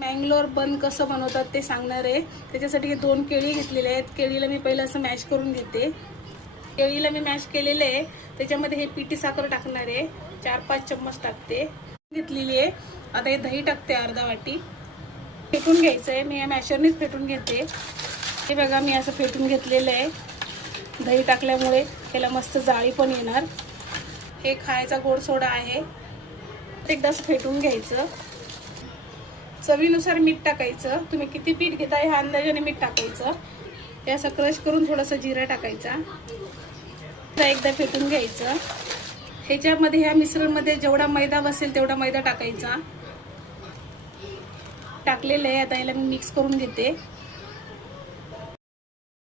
मँगलोर बन कसं बनवतात ते सांगणार आहे। त्याच्यासाठी हे 2 केळी घेतलेले आहेत। केळीला मी पहिलं असं मॅश करून घेते। केळीला मी मॅश केलेले आहे, त्याच्यामध्ये हे पिठी साखर टाकणार आहे, 4-5 चम्मच टाकते घेतलेली आहे। आता हे दही टाकते अर्धा वाटी। फेटून घ्यायचं आहे, मी या मॅशरनेच फेटून घेते। हे बघा मी असं फेटून घेतलेलं आहे। दही टाकल्यामुळे त्याला मस्त जाळी पण येणार। हे खायचा गोड सोडा आहे, एकदाच फेटून घ्यायचं। चवीनुसार मीठ टाकायचं, तुम्ही किती पीठ घेताय ह्या अंदाजाने मीठ टाकायचं। हे असं क्रश करून थोडासा जिरा टाकायचा, एकदा फेटून घ्यायचं। ह्याच्यामध्ये ह्या मिश्रणमध्ये जेवढा मैदा बसेल तेवढा मैदा टाकायचा। टाकलेलं आहे, आता याला मी मिक्स करून घेते।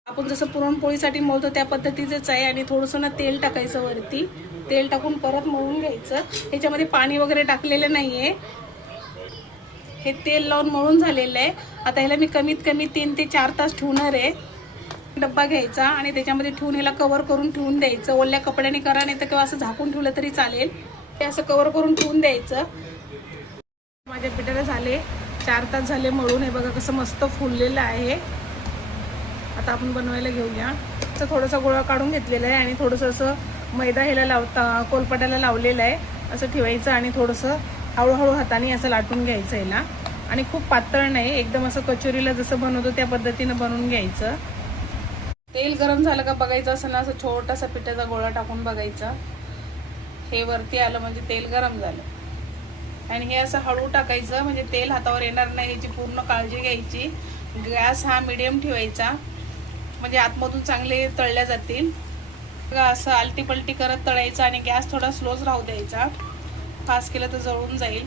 आपण जसं पुरणपोळीसाठी मळतो त्या पद्धतीचंच आहे आणि थोडंसं ना तेल टाकायचं वरती। तेल टाकून परत मळून घ्यायचं। ह्याच्यामध्ये पाणी वगैरे टाकलेलं नाहीये, हे तेल लावून मळून झालेलं आहे। आता ह्याला मी कमीत कमी 3 ते 4 तास ठेवणार आहे। डब्बा घ्यायचा आणि त्याच्यामध्ये ठेवून ह्याला कव्हर करून ठेवून द्यायचं। ओल्या कपड्याने करा, नाही तर किंवा असं झाकून ठेवलं तरी चालेल। हे असं कव्हर करून ठेवून द्यायचं। माझ्या पिठाला झाले 4 तास झाले मळून। हे बघा कसं मस्त फुललेलं आहे। आता आपण बनवायला घेऊया। तर थोडासा गोळा काढून घेतलेला आहे आणि थोडंसं असं मैदा ह्याला लावता कोलपाट्याला लावलेलं आहे। असं ठेवायचं आणि थोडंसं हळूहळू हाताने असं लाटून घ्यायचं याला। आणि खूप पातळ नाही, एकदम असं कचोरीला जसं बनवतो त्या पद्धतीनं बनवून घ्यायचं। तेल गरम झालं का बघायचं, असं ना असं छोटासा पिठाचा गोळा टाकून बघायचा। हे वरती आलं म्हणजे तेल गरम झालं। आणि हे असं हळू टाकायचं म्हणजे तेल हातावर येणार नाही, याची पूर्ण काळजी घ्यायची। गॅस हा मीडियम ठेवायचा म्हणजे आतमधून चांगले तळल्या जातील। असं आलटी पलटी करत तळायचं आणि गॅस थोडा स्लोच राहू द्यायचा, फास्ट केलं तर जळून जाईल।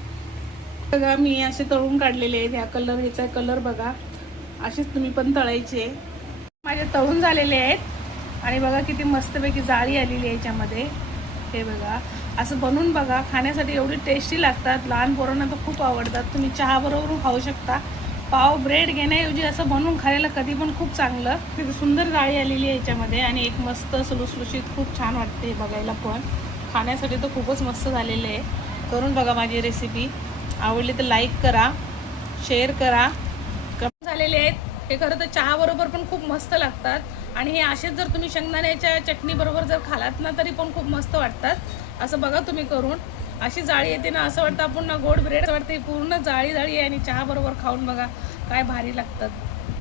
बघा मी असे तळून काढलेले आहेत। ह्या कलर, ह्याचा कलर बघा, असेच तुम्ही पण तळायचे। माझे तळून झालेले आहेत आणि बघा किती मस्तपैकी जाळी आलेली आहे याच्यामध्ये। हे बघा असं बनवून बघा, खाण्यासाठी एवढी टेस्टी लागतात। लहान पोरांना तर खूप आवडतात। तुम्ही चहा बरोबर खाऊ शकता। पाव ब्रेड घेण्याऐवजी असं बनवून खायला कधी पण खूप चांगलं। किती सुंदर जाळी आलेली आहे याच्यामध्ये आणि एक मस्त लुसलुशीत खूप छान वाटते बघायला, पण खाण्यासाठी तर खूपच मस्त झालेलं आहे। करून बघा माझी रेसिपी, आवडली तर लाईक करा, शेअर करा। कमी झालेले आहेत हे, खरं तर चहा बरोबर पण खूप मस्त लागतात आणि हे असेच जर तुम्ही शेंगदाण्याच्या चटणी बरोबर जर खालात ना तरी पण खूप मस्त वाटतात। असं बघा तुम्ही करून, अशी जाळी येते ना, असं वाटतं आपण ना गोड ब्रेड वाटते, पूर्ण जाळी जाळी आहे आणि चहा बरोबर खाऊन बघा काय भारी लागतात।